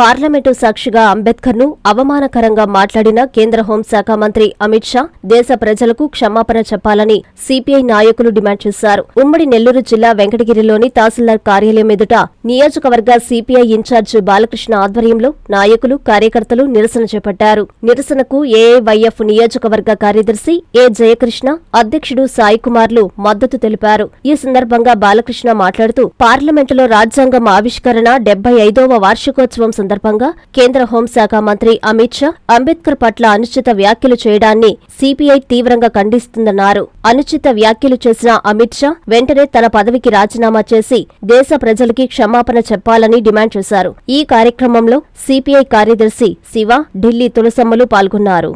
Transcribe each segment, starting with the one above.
Parliament సాక్షిగా అంబేద్కర్ను అవమానకరంగా మాట్లాడిన కేంద్ర హోంశాఖ మంత్రి అమిత్ షా దేశ ప్రజలకు క్షమాపణ చెప్పాలని సిపిఐ నాయకులు డిమాండ్ చేశారు. ఉమ్మడి నెల్లూరు జిల్లా వెంకటగిరిలోని తహసీల్దార్ కార్యాలయం ఎదుట నియోజకవర్గ సిపిఐ ఇన్ఛార్జ్ బాలకృష్ణ ఆధ్వర్యంలో నాయకులు, కార్యకర్తలు నిరసన చేపట్టారు. నిరసనకు ఏఐవైఎఫ్ నియోజకవర్గ కార్యదర్శి ఏ జయకృష్ణ, అధ్యక్షుడు సాయి కుమార్లు మద్దతు తెలిపారు. ఈ సందర్భంగా బాలకృష్ణ మాట్లాడుతూ పార్లమెంటులో రాజ్యాంగం ఆవిష్కరణ 75వ వార్షికోత్సవం సందర్భంగా కేంద్ర హోంశాఖ మంత్రి అమిత్ షా అంబేద్కర్ పట్ల అనుచిత వ్యాఖ్యలు చేయడాన్ని సిపిఐ తీవ్రంగా ఖండిస్తుందన్నారు. అనుచిత వ్యాఖ్యలు చేసిన అమిత్ షా వెంటనే తన పదవికి రాజీనామా చేసి దేశ ప్రజలకి క్షమాపణ చెప్పాలని డిమాండ్ చేశారు. ఈ కార్యక్రమంలో సిపిఐ కార్యదర్శి శివ, ఢిల్లీ తులసమ్మలు పాల్గొన్నారు.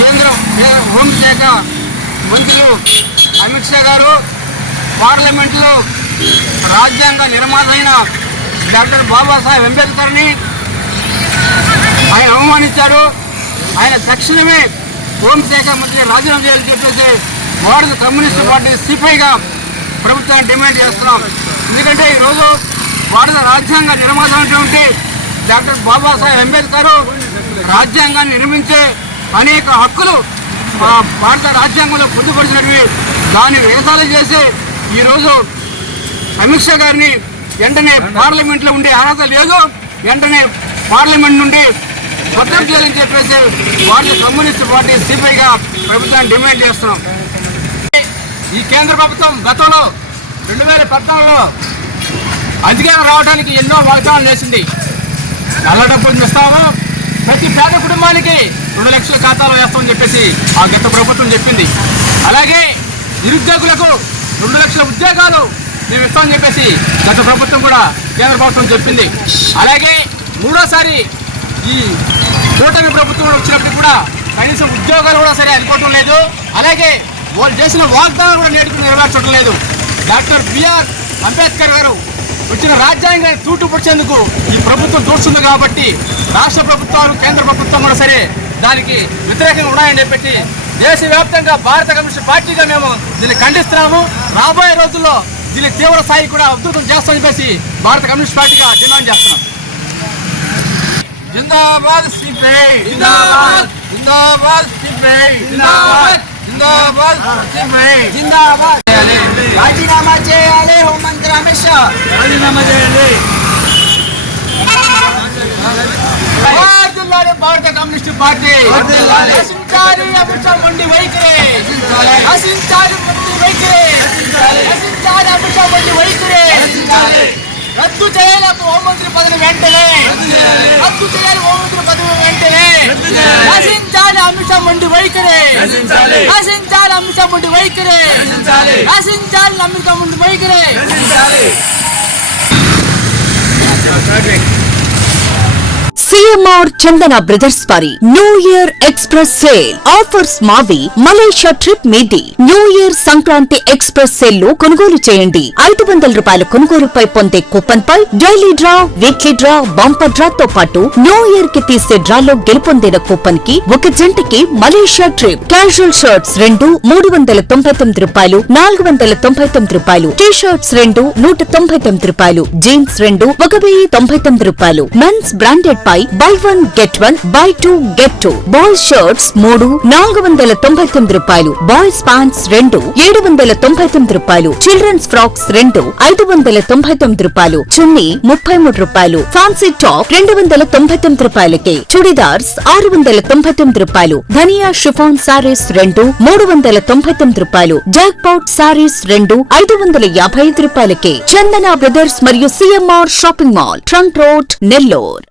కేంద్ర హోంశాఖ మంత్రులు అమిత్ షా గారు పార్లమెంటులో రాజ్యాంగ నిర్మాతైన డాక్టర్ బాబాసాహెబ్ అంబేద్కర్ని ఆయన అవమానించారు. ఆయన తక్షణమే హోంశాఖ మంత్రి రాజీనామా చేయాలని చెప్పేసి భారత కమ్యూనిస్టు పార్టీ సిపిఐగా ప్రభుత్వాన్ని డిమాండ్ చేస్తున్నాం. ఎందుకంటే ఈరోజు భారత రాజ్యాంగ నిర్మాత అయినటువంటి డాక్టర్ బాబాసాహెబ్ అంబేద్కర్ రాజ్యాంగాన్ని నిర్మించే అనేక హక్కులు భారత రాజ్యాంగంలో పొందుపరిచినవి. దాన్ని విగతాలు చేసి ఈరోజు అమిత్ షా గారిని వెంటనే పార్లమెంట్లో ఉండే అర్హత లేదు, వెంటనే పార్లమెంట్ నుండి భద్రం చేయాలని చెప్పేసి భారత కమ్యూనిస్టు పార్టీ సిపిఐగా ప్రభుత్వాన్ని డిమాండ్ చేస్తున్నాం. ఈ కేంద్ర ప్రభుత్వం గతంలో 2014లో అధికారం రావడానికి ఎన్నో వాగ్దానాలు చేసింది. నల్ల డబ్బులు ఇస్తాము, ప్రతి పేద కుటుంబానికి 2 లక్షల ఖాతాలో వేస్తామని చెప్పేసి ఆ గత ప్రభుత్వం చెప్పింది. అలాగే నిరుద్యోగులకు 2 లక్షల ఉద్యోగాలు మేము ఇస్తామని చెప్పేసి గత ప్రభుత్వం కూడా కేంద్ర ప్రభుత్వం చెప్పింది. అలాగే మూడోసారి ఈ కూటమి ప్రభుత్వం వచ్చినప్పుడు కూడా కనీసం ఉద్యోగాలు కూడా సరే అనుకోవటం లేదు. అలాగే వాళ్ళు చేసిన వాగ్దానాలు కూడా నేటికి నెరవేర్చడం లేదు. డాక్టర్ బిఆర్ అంబేద్కర్ గారు వచ్చిన రాజ్యాంగాన్ని తూటుపరిచేందుకు ఈ ప్రభుత్వం చూస్తుంది. కాబట్టి రాష్ట్ర ప్రభుత్వాలు, కేంద్ర ప్రభుత్వం కూడా సరే దానికి వ్యతిరేకంగా ఉన్నాయని చెప్పి దేశవ్యాప్తంగా భారత కమ్యూనిస్ట్ పార్టీగా మేము దీన్ని ఖండిస్తున్నాము. రాబోయే రోజుల్లో దీన్ని తీవ్ర స్థాయి కూడా ఉధృతం చేస్తామని చెప్పేసి భారత కమ్యూనిస్ట్ పార్టీగా డిమాండ్ చేస్తున్నాం. జిందాబాద్ సిపిఐ, జిందాబాద్, జిందాబాద్ సిపిఐ, జిందాబాద్, జిందాబాద్ సిపిఐ, జిందాబాద్. రాజీనామా చేయాలి హోంమంత్రి అమిత్ షా, రాజీనామా చేయాలి. భారత కమ్యూనిస్ట్ పార్టీ నశించాలి అమిత్ షా మొండి వైఖరి, నశించాలి మొండి వైఖరి, నశించాలి అమిత్ షా మొండి వైఖరి. రద్దు చేయాలి హోంమంత్రి పదవి వెంటనే, రద్దు చేయాలి హోంమంత్రి పదవి వెంటనే. నశించాలి అమిత్ షా మొండి వైఖరి, నశించాలి అమిత్ షా మొండి వైఖరి, నశించాలి అమిత్ షా మొండి వైఖరి. CMR చందన బ్రదర్స్ వారి new year express sale offers మావి. మలేషియా ట్రిప్ మీది. New year Sankranti express sale లో కొనుగోలు చేయండి. 500 రూపాయల కొనుగోలుపై పొందే కూపన్ పై daily draw, weekly draw, bumper draw తో పాటు న్యూ ఇయర్ కి తీసే డ్రాలో గెలుపొందిన కూపన్ కి ఒక జంటకి మలేషియా ట్రిప్. క్యాజువల్ షర్ట్స్ 2 399 రూపాయలు, 499 రూపాయలు. టీ షర్ట్స్ 2 199 రూపాయలు. జీన్స్ 2 1099 రూపాయలు. మెన్స్ బ్రాండెడ్ పై buy 1 get 1, buy 2 get 2. Boys shirts 3 499 రూపాయలు. బాయ్స్ ప్యాంట్స్ 2 799 రూపాయలు. చిల్డ్రన్స్ ఫ్రాక్స్ 2 599 రూపాయలు. చున్నీ 33 రూపాయలు. ఫ్యాన్సీ టాప్ 299 రూపాయలకి. చుడిదార్స్ 699 రూపాయలు. ధనియా షిఫాన్ సారీస్ 2 399 రూపాయలు. జాక్ పాట్ సారీస్ 2 555 రూపాయలకి. చందన బ్రదర్స్ మరియు CMR shopping mall, trunk road, Nellore.